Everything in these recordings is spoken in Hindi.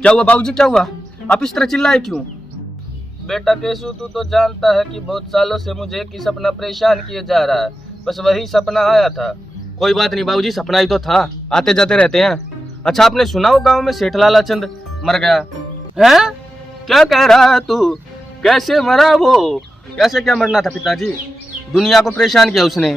क्या हुआ बाबूजी, क्या हुआ? आप इस तरह चिल्लाए क्यों? बेटा केशु, तू तो जानता है कि बहुत सालों से मुझे एक ही सपना परेशान किए जा रहा है। बस वही सपना आया था। कोई बात नहीं बाबूजी, सपना ही तो था, आते जाते रहते हैं। अच्छा आपने सुना हो गांव में सेठ लाला चंद मर गया है? क्या कह रहा है तू? कैसे मरा वो? कैसे क्या मरना था पिताजी? दुनिया को परेशान किया उसने।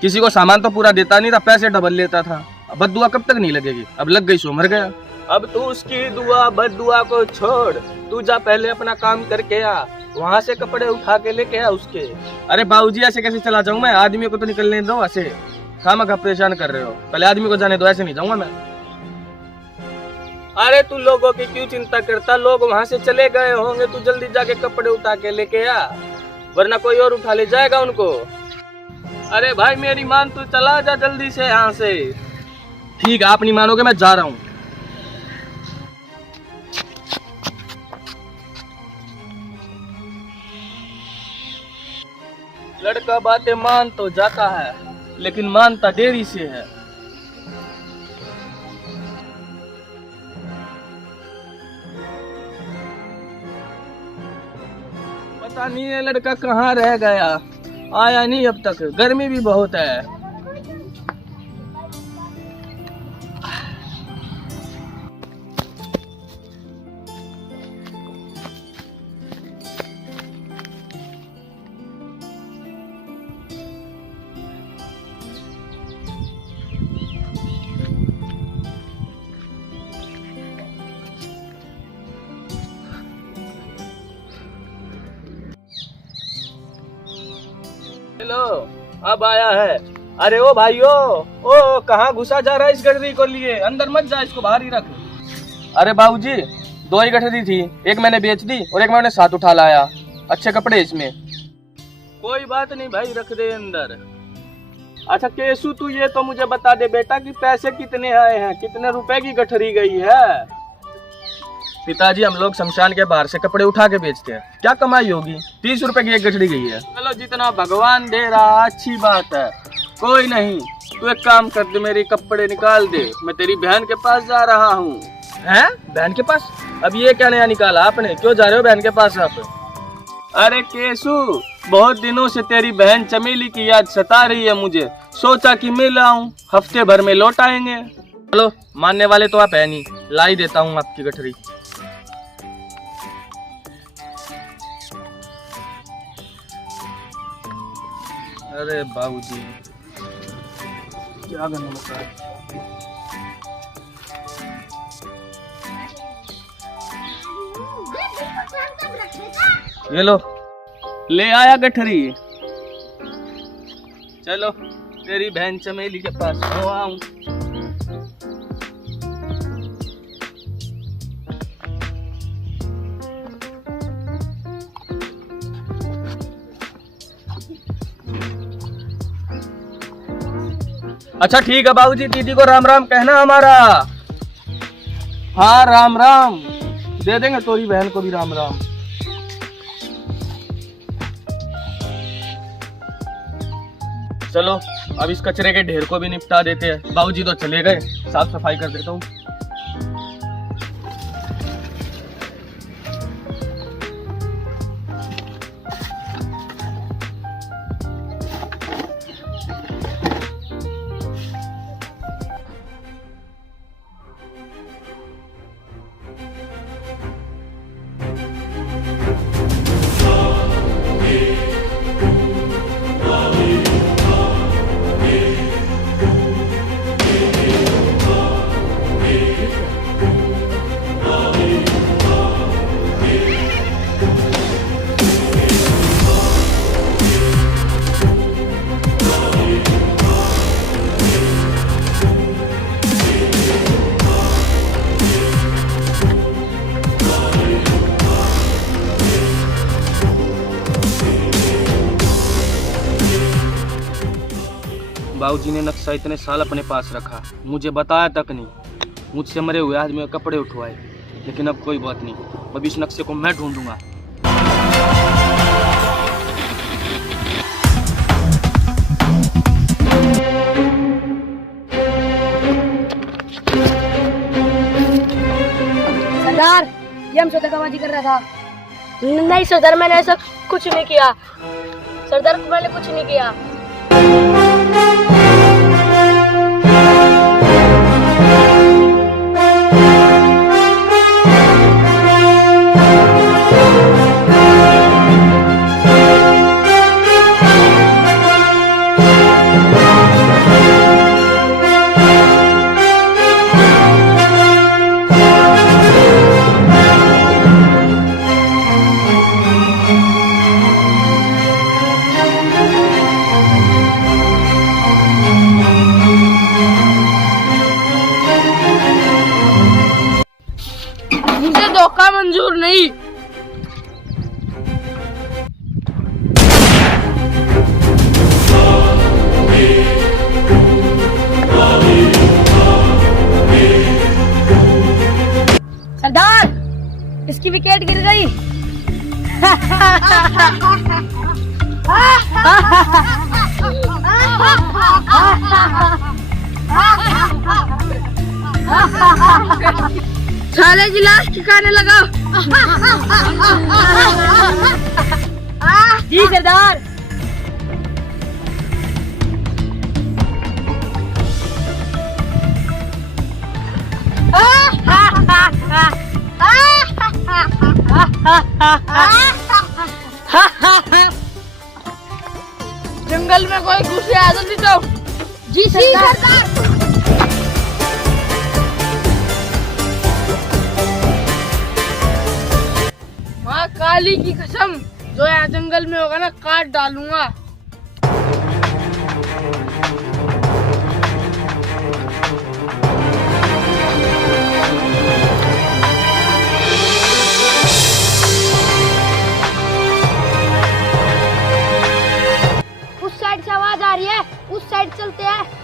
किसी को सामान तो पूरा देता नहीं था, पैसे डबल लेता था। बद दुआ कब तक नहीं लगेगी? अब लग गई सो मर गया। अब तू उसकी दुआ बद दुआ को छोड़, तू जा पहले अपना काम करके आ, वहाँ से कपड़े उठा के लेके आ उसके। अरे बाबूजी ऐसे कैसे चला जाऊँ मैं? आदमी को तो निकलने दो, ऐसे खामखा परेशान कर रहे हो। पहले आदमी को जाने दो, ऐसे नहीं जाऊंगा मैं। अरे तू लोगों की क्यों चिंता करता? लोग वहाँ से चले गए होंगे, तू जल्दी जाके कपड़े उठा के लेके आ, वरना कोई और उठा ले जाएगा उनको। अरे भाई मेरी मान, तू चला जा जल्दी से यहाँ से। ठीक है, आप नहीं मानोगे, मैं जा रहा हूँ। लड़का बातें मान तो जाता है, लेकिन मानता देरी से है। पता नहीं ये लड़का कहाँ रह गया, आया नहीं अब तक। गर्मी भी बहुत है। हेलो, अब आया है। अरे ओ भाइयों, ओ कहाँ घुसा जा रहा है इस गठरी को लिए? अंदर मत जा, इसको बाहर ही रख। अरे बाबूजी, 2 ही गठरी थी, एक मैंने बेच दी और एक मैंने साथ उठा लाया। अच्छे कपड़े इसमें। कोई बात नहीं भाई, रख दे अंदर। अच्छा केशु, तू ये तो मुझे बता दे बेटा कि पैसे कितने आए हैं, कितने रुपए की गठरी गई है? पिताजी हम लोग शमशान के बाहर से कपड़े उठा के बेचते हैं, क्या कमाई होगी? 30 रुपए की एक गठरी गई है। चलो जितना भगवान दे रहा अच्छी बात है, कोई नहीं। तू एक काम कर दे, मेरे कपड़े निकाल दे, मैं तेरी बहन के पास जा रहा हूँ। हैं? बहन के पास? अब ये क्या नया निकाला आपने? क्यों जा रहे हो बहन के पास आप? अरे केशु, बहुत दिनों से तेरी बहन चमेली की याद सता रही है मुझे, सोचा कि मिल आऊं, हफ्ते भर में लौट आएंगे। चलो मानने वाले तो आप है नहीं, ला ही देता हूँ आपकी गठरी। अरे बाबूजी क्या करना होता है? ये लो, ले आया गठरी। चलो तेरी बहन चमेली के पास हो आऊं। अच्छा ठीक है बाबूजी, दीदी को राम राम कहना हमारा। हाँ राम राम, दे देंगे तोरी बहन को भी राम राम। चलो अब इस कचरे के ढेर को भी निपटा देते हैं। बाबूजी तो चले गए, साफ सफाई कर देता हूँ। बाबूजी ने नक्शा इतने साल अपने पास रखा, मुझे बताया तक नहीं। मुझसे मरे हुए आदमी के कपड़े उठवाए, लेकिन अब कोई बात नहीं, अब इस नक्शे को मैं ढूंढूंगा। ये हमसे धोखाबाजी कर रहा था। नहीं सरदार, मैंने ऐसा कुछ नहीं किया। सरदार, मैंने कुछ नहीं किया। मुझे धोखा मंजूर नहीं। सरदार, इसकी विकेट गिर गई। साले गिलास ठिकाने लगा। जी सरदार। जंगल में कोई घुसे आ जल्दी तो। जी सरदार। माँ काली की कसम, जो यहाँ जंगल में होगा ना काट डालूंगा। उस साइड से आवाज आ रही है, उस साइड चलते हैं।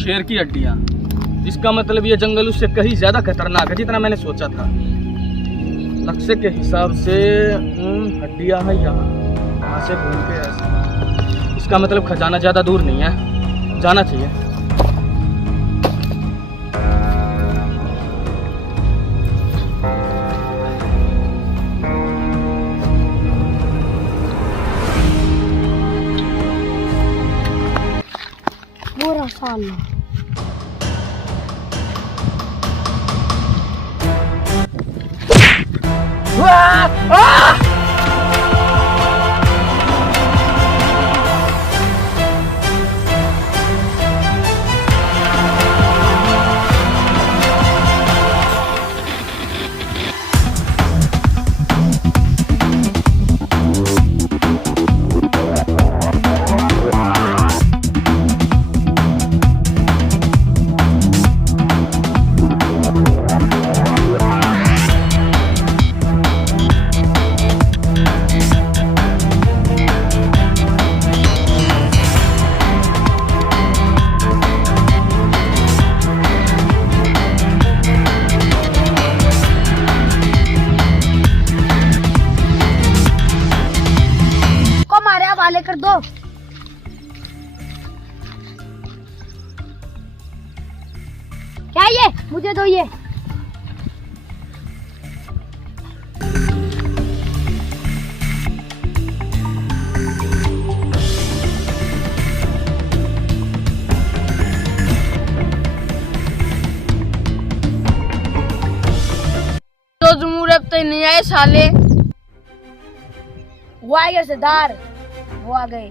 शेर की हड्डियाँ, इसका मतलब ये जंगल उससे कहीं ज्यादा खतरनाक है जितना मैंने सोचा था। नक्शे के हिसाब से हड्डियाँ है यहाँ से घूम के ऐसे, इसका मतलब खजाना ज्यादा दूर नहीं है, जाना चाहिए। बुरा साला। दो। क्या ये? मुझे दो ये। रोज मुहूर्त तो नहीं आए साले। वो आ गए सरदार, वो आ गए।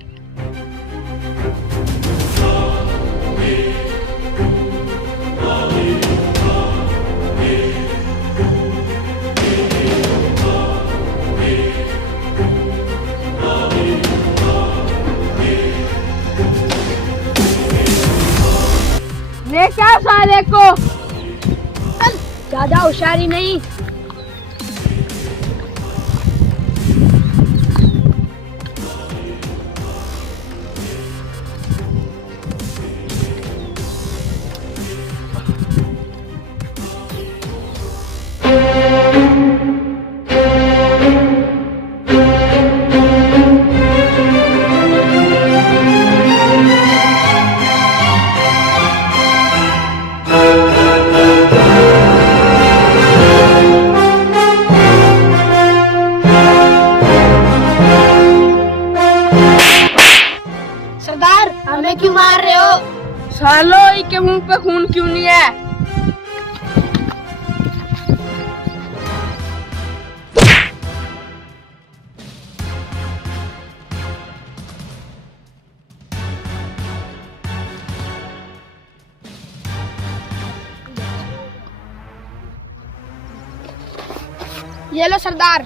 ले क्या साले को? ज्यादा होशियारी नहीं। सरदार, हमें क्यों मार रहे हो? सालो के मुंह पे खून क्यों नहीं है? ये लो सरदार।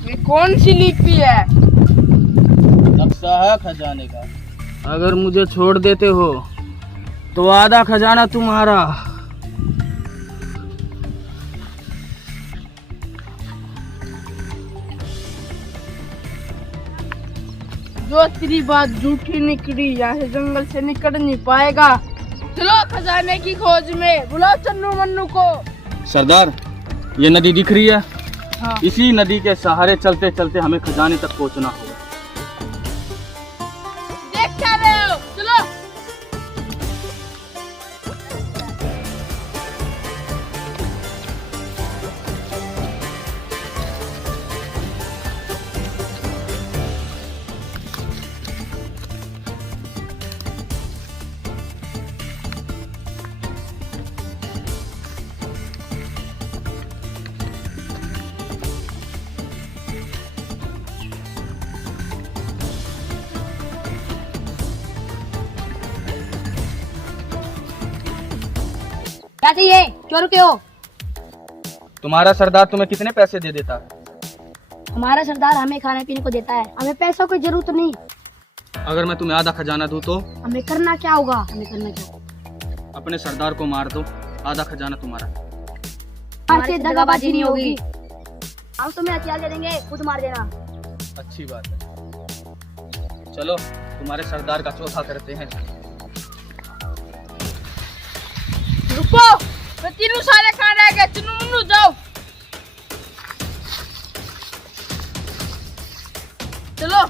ये कौन सी लिपि है? नक्शा है खजाने का। अगर मुझे छोड़ देते हो तो आधा खजाना तुम्हारा। जो तेरी बात झूठी निकली, यहाँ से जंगल से निकल नहीं पाएगा। चलो खजाने की खोज में, बुलाओ चन्नू मन्नू को। सरदार, ये नदी दिख रही है? हाँ। इसी नदी के सहारे चलते चलते हमें खजाने तक पहुंचना होगा। देख क्या रहे हो? चलो। क्या चाहिए? क्यों रुके हो? तुम्हारा सरदार तुम्हें कितने पैसे दे देता है? हमारा सरदार हमें खाने पीने को देता है, हमें पैसों की जरूरत नहीं। अगर मैं तुम्हें आधा खजाना दूं तो? हमें करना क्या होगा? हमें करना क्या होगा? अपने सरदार को मार दो, आधा खजाना तुम्हारा। हमारे से दगाबाजी नहीं होगी। हम तुम्हें हथियार दे देंगे, खुद मार देना। अच्छी बात है, चलो तुम्हारे सरदार का चौथा करते हैं। रुको, तो तीनों साले कहाँ रह गए? चुनू मुन्नू जाओ। चलो।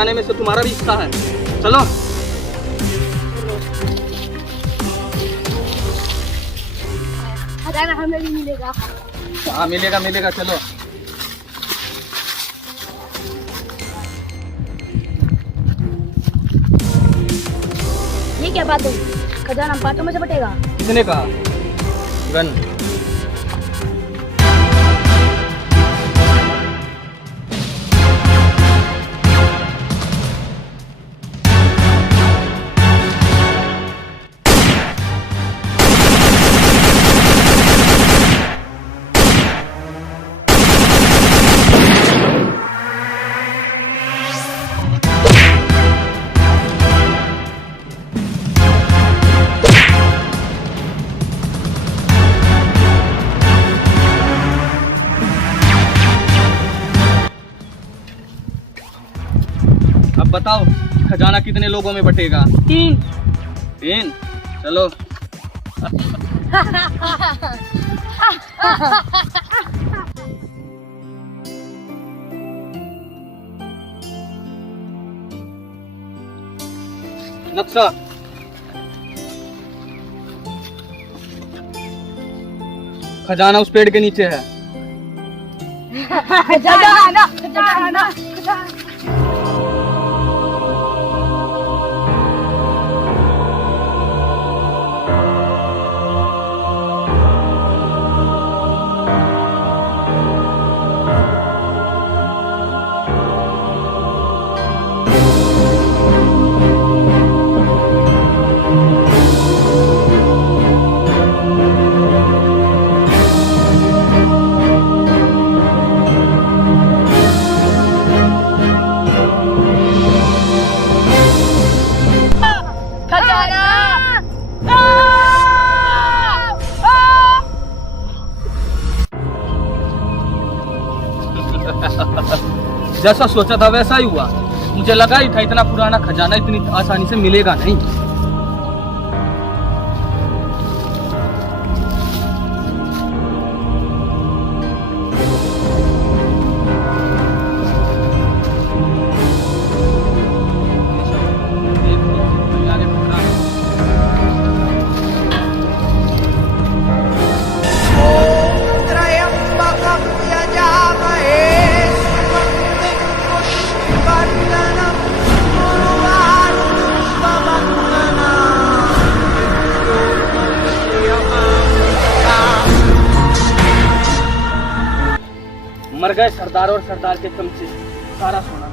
खजाने में से तुम्हारा भी हिस्सा है। चलो। खजाना हमें भी मिलेगा। हाँ मिलेगा मिलेगा, चलो। ये क्या बात हुई? खजाना बातों में से बटेगा। किसने कहा? गन। अब बताओ खजाना कितने लोगों में बटेगा? 3। 3? चलो। नक्शा। खजाना उस पेड़ के नीचे है। खजाना खजाना खजाना। जैसा सोचा था वैसा ही हुआ। मुझे लगा ही था इतना पुराना खजाना इतनी आसानी से मिलेगा नहीं। मर गए सरदार और सरदार के चमचे, सारा सोना